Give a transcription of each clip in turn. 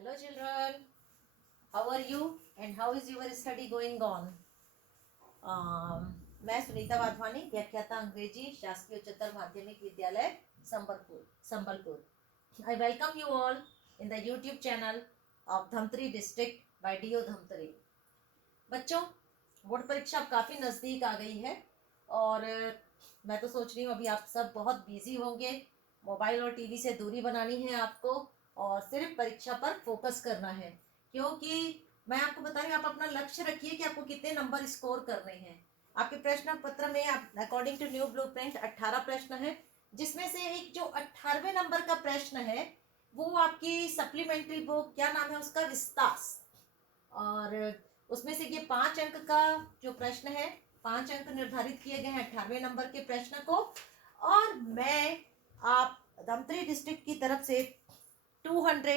Hello children, how are you and how is your study going on? मैं सुनीता वाधवानी, व्याख्याता अंग्रेजी, शासकीय उच्चतर माध्यमिक विद्यालय Sambalpur. I welcome you all in the YouTube channel of Dhamtari district by DO Dhamtari. बच्चों, बोर्ड परीक्षा काफ़ी नज़दीक आ गई है और मैं तो सोच रही हूँ अभी आप सब बहुत बिजी होंगे। मोबाइल और टीवी से दूरी बनानी है आपको और सिर्फ परीक्षा पर फोकस करना है, क्योंकि मैं आपको बता रही हूँ, आप अपना लक्ष्य रखिए कि आपको कितने नंबर स्कोर करने हैं। आपके प्रश्न पत्र में अकॉर्डिंग टू न्यू ब्लूप्रिंट 18 प्रश्न है, जिसमें से एक जो 18वें नंबर का प्रश्न है वो आपकी सप्लीमेंट्री बुक, क्या नाम है उसका, विस्तास, और उसमें से ये 5 अंक का जो प्रश्न है, 5 अंक निर्धारित किए गए हैं 18वें नंबर के प्रश्न को। और मैं आप धमतरी डिस्ट्रिक्ट की तरफ से 200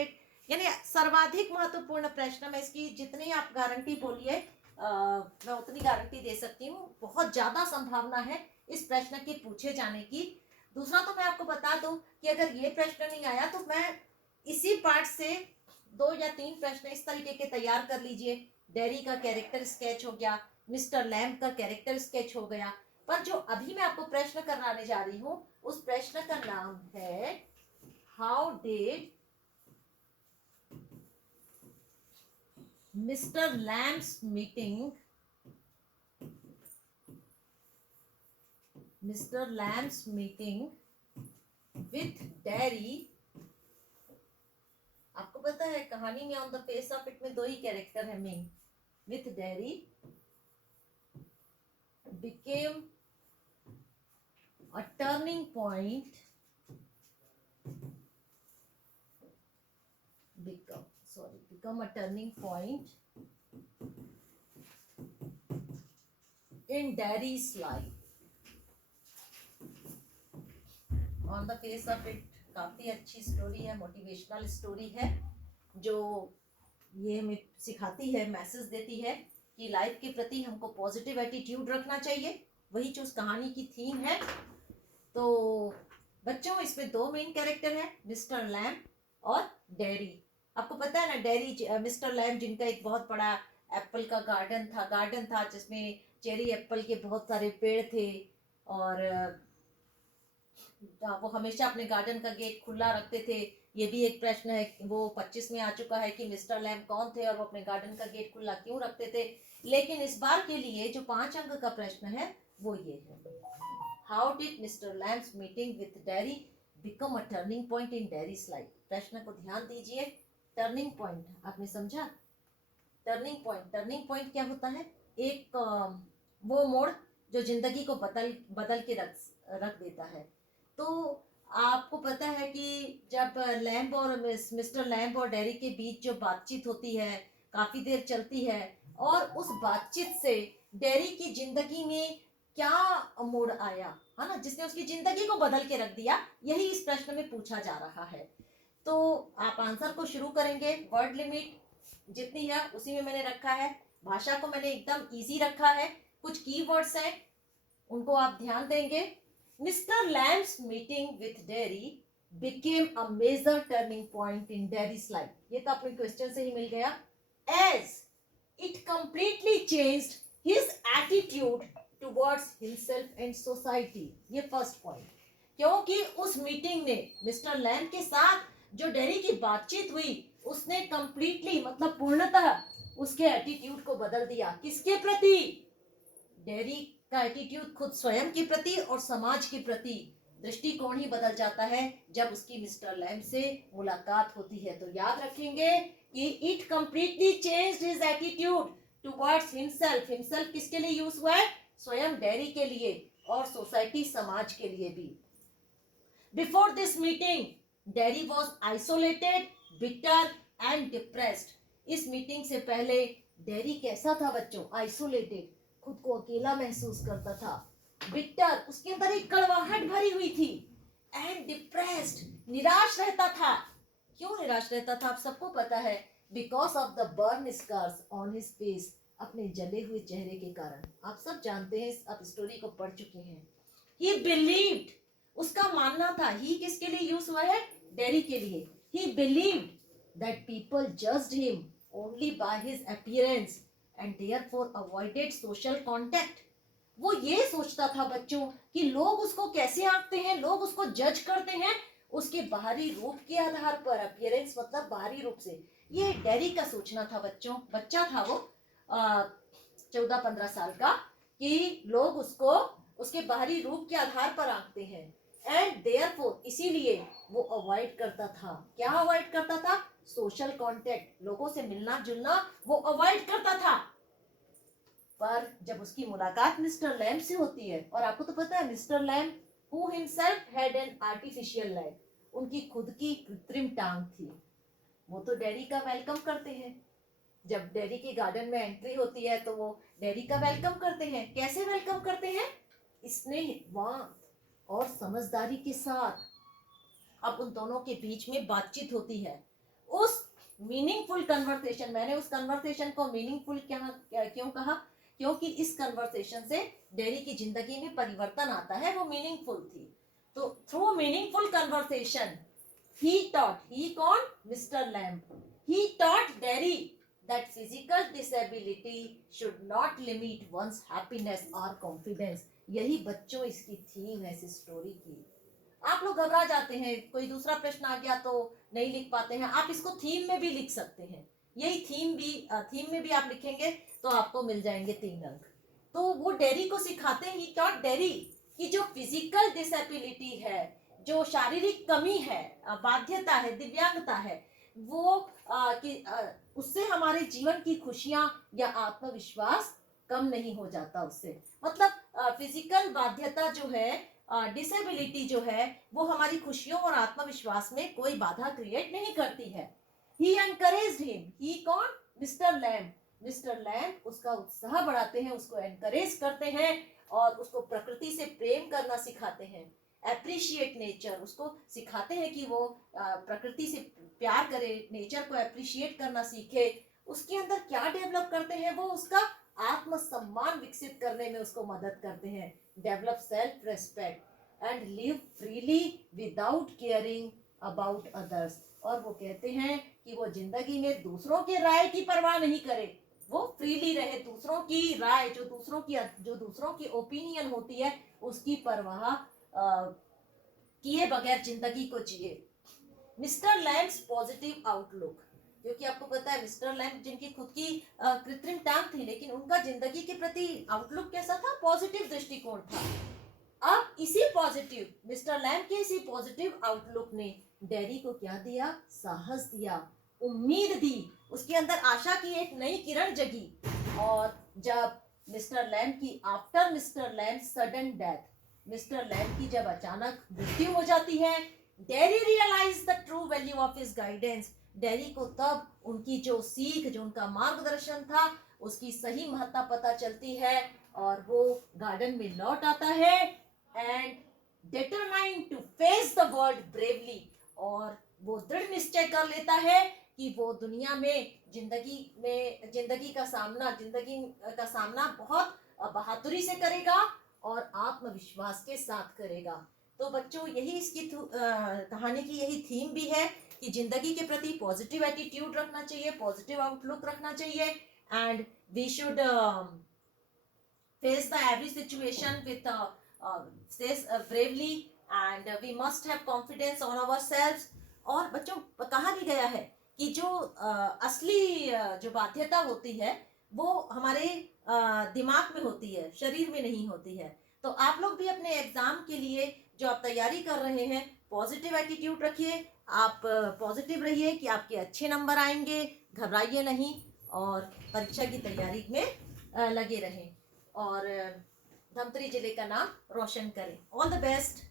यानी सर्वाधिक महत्वपूर्ण प्रश्न में इसकी जितनी आप गारंटी बोलिए मैं उतनी गारंटी दे सकती हूँ। बहुत ज़्यादा संभावना है इस प्रश्न के पूछे जाने की। दूसरा तो मैं आपको बता दूं कि अगर ये प्रश्न नहीं आया तो मैं इसी पार्ट से 2 या 3 प्रश्न इस तरीके के तैयार कर लीजिए। डेरी का कैरेक्टर स्केच हो गया, मिस्टर लैम्प का कैरेक्टर स्केच हो गया। पर जो अभी मैं आपको प्रश्न कराने जा रही हूँ उस प्रश्न का नाम है how did Mr. Lamb's meeting with Derry। आपको पता है कहानी में on the face of it में 2 ही कैरेक्टर है main. With dairy became a turning point become a turning point in Derry's life। On the face of it काफी अच्छी story है, मोटिवेशनल स्टोरी है, जो ये हमें सिखाती है, मैसेज देती है कि लाइफ के प्रति हमको पॉजिटिव एटीट्यूड रखना चाहिए। वही जो उस कहानी की थीम है। तो बच्चों, इसमें 2 मेन कैरेक्टर हैं, मिस्टर लैम्प और डेरी। आपको पता है ना, डेरी मिस्टर लैम्प जिनका एक बहुत बड़ा एप्पल का गार्डन था जिसमें चेरी एप्पल के बहुत सारे पेड़ थे और वो हमेशा अपने गार्डन का गेट खुला रखते थे। ये भी एक प्रश्न है, वो 25 में आ चुका है कि मिस्टर लैम्प कौन थे और वो अपने गार्डन का गेट खुला क्यों रखते थे। लेकिन इस बार के लिए जो 5 अंक का प्रश्न है वो ये है, how did mister lamps meeting with dairy become a turning point in dairies life. प्रश्न को ध्यान दीजिए। टर्निंग पॉइंट आपने समझा? टर्निंग पॉइंट क्या होता है? एक वो मोड़ जो जिंदगी को बदल के रख देता है। तो आपको पता है कि जब लैम्प और मिस्टर लैम्प और डेरी के बीच जो बातचीत होती है काफी देर चलती है और उस बातचीत से डेरी की जिंदगी में क्या मोड़ आया है ना, जिसने उसकी जिंदगी को बदल के रख दिया, यही इस प्रश्न में पूछा जा रहा है। तो आप आंसर को शुरू करेंगे। वर्ड लिमिट जितनी है उसी में मैंने रखा है, भाषा को मैंने एकदम इजी रखा है, कुछ कीवर्ड्स हैं उनको आप ध्यान देंगे। Mister lamps meeting with dairy became a major turning point in Derry's life। ये तो अपने क्वेश्चन से ही मिल गया। As it completely changed his attitude towards himself and society। ये फर्स्ट पॉइंट, क्योंकि उस मीटिंग ने मिस्टर लैम्प के साथ जो डेरी की बातचीत हुई उसने कंप्लीटली मतलब पूर्णतः उसके एटीट्यूड को बदल दिया। किसके प्रति? डेरी का एटीट्यूड खुद स्वयं के प्रति और समाज के प्रति। दृष्टिकोण ही बदल जाता है जब उसकी मिस्टर लैम्प से मुलाकात होती है। तो याद रखेंगे कि it completely changed his attitude towards himself. Himself किसके लिए यूज हुआ है? स्वयं डेरी के लिए और सोसाइटी समाज के लिए भी। Before this meeting dairy was isolated, bitter and depressed. इस मीटिंग से पहले डेरी कैसा था बच्चों? आइसोलेटेड, खुद को अकेला महसूस करता था। बिटर, उसके अंदर एक कड़वाहट भरी हुई थी। एंड डिप्रेस्ड, निराश रहता था। क्यों निराश रहता था आप सबको पता है, because of the burn scars on his face. अपने जले हुए चेहरे के कारण। आप सब जानते हैं, आप स्टोरी को पढ़ चुके हैं। ही बिलीव्ड, उसका मानना था, ही किसके लिए यूज हुआ है? डेरी के लिए। ही believed that people judged him only by his appearance and therefore avoided social contact. वो ये सोचता था बच्चों कि लोग उसको कैसे आंकते हैं, लोग उसको जज करते हैं उसके बाहरी रूप के आधार पर, अपीयरेंस मतलब बाहरी रूप से। ये डेरी का सोचना था बच्चों, बच्चा था वो 14-15 साल का, कि लोग उसको उसके बाहरी रूप के आधार पर आंकते हैं। एंड देयरफॉर इसीलिए वो अवॉइड करता था। क्या अवॉइड करता था? सोशल कांटेक्ट, लोगों से मिलना जुलना वो अवॉइड करता था। पर जब उसकी मुलाकात मिस्टर लैम्ब से होती है, और आपको तो पता है mister lamb who himself had an artificial leg, उनकी खुद की कृत्रिम टांग थी, वो तो डैडी का वेलकम करते हैं। जब डैडी के गार्डन में एंट्री होती है तो वो डैडी का वेलकम करते हैं। कैसे वेलकम करते हैं? स्नेहवान और समझदारी के साथ। अब उन दोनों के बीच में बातचीत होती है। उस मीनिंगफुल कन्वर्सेशन, मैंने उस कन्वर्सेशन को मीनिंगफुल क्यों कहा? क्योंकि इस कन्वर्सेशन से डेरी की जिंदगी में परिवर्तन आता है, वो मीनिंगफुल थी। तो through meaningful conversation he taught, he कौन? Mister Lamb, he taught Derry that physical disability should not limit one's happiness or confidence. यही बच्चों इसकी थीम है इस स्टोरी की। आप लोग घबरा जाते हैं, कोई दूसरा प्रश्न आ गया तो नहीं लिख पाते हैं, आप इसको थीम में भी लिख सकते हैं। यही थीम में भी आप लिखेंगे तो आपको मिल जाएंगे 3 अंक। तो वो डेरी को सिखाते हैं, ही टॉट डेरी कि जो फिजिकल डिसेबिलिटी है, जो शारीरिक कमी है, बाध्यता है, दिव्यांगता है, वो उससे हमारे जीवन की खुशियां या आत्मविश्वास कम नहीं हो जाता उससे। मतलब फिजिकल बाध्यता जो है, डिसेबिलिटी जो है, वो हमारी खुशियों और आत्मविश्वास में कोई बाधा क्रिएट नहीं करती है। ही एनकरेज्ड हिम, ही कौन? Mister lamb. मिस्टर लैम्ब उसका उत्साह बढ़ाते हैं, उसको एनकरेज करते हैं और उसको प्रकृति से प्रेम करना सिखाते हैं। एप्रिशिएट नेचर, उसको सिखाते हैं कि वो प्रकृति से प्यार करे, नेचर को एप्रिशिएट करना सीखे। उसके अंदर क्या डेवलप करते हैं? वो उसका आत्मसम्मान विकसित करने में उसको मदद करते हैं। Develop self respect and live freely without caring about others. और वो कहते हैं कि वो जिंदगी में दूसरों के राय की परवाह नहीं करे, वो फ्रीली रहे, दूसरों की राय, जो दूसरों की ओपिनियन होती है उसकी परवाह किए बगैर जिंदगी को जिए। मिस्टर लैम्ब्स पॉजिटिव आउटलुक, क्योंकि आपको पता है मिस्टर लैम्ब जिनकी खुद की कृत्रिम टांग थी, लेकिन उनका जिंदगी के प्रति आउटलुक कैसा था? पॉजिटिव दृष्टिकोण था। अब मिस्टर लैम्ब के इसी पॉजिटिव आउटलुक ने डेरी को क्या दिया? साहस दिया, उम्मीद दी, उसके अंदर आशा की एक नई किरण जगी। और जब after Mister Lamb sudden death, Mister Lamb की जब अचानक मृत्यु हो जाती है, Derry realise the true value of his guidance. Derry को तब उनकी जो सीख, जो उनका मार्गदर्शन था, उसकी सही महत्ता पता चलती है और वो गार्डन में लौट आता है and determined to face the world bravely. और वो दृढ़ निश्चय कर लेता है कि वो दुनिया में जिंदगी का सामना बहुत बहादुरी से करेगा और आत्मविश्वास के साथ करेगा। तो बच्चों यही इसकी कहानी की यही थीम भी है कि जिंदगी के प्रति पॉजिटिव एटीट्यूड रखना चाहिए, पॉजिटिव आउटलुक रखना चाहिए and we should face the every situation with bravely and we must have confidence on ourselves. और बच्चों कहा भी गया है कि जो असली जो बाध्यता होती है वो हमारे दिमाग में होती है, शरीर में नहीं होती है। तो आप लोग भी अपने एग्जाम के लिए जो आप तैयारी कर रहे हैं, पॉजिटिव एटीट्यूड रखिए, आप पॉजिटिव रहिए कि आपके अच्छे नंबर आएंगे, घबराइए नहीं और परीक्षा की तैयारी में लगे रहें और धमतरी जिले का नाम रोशन करें। All the best.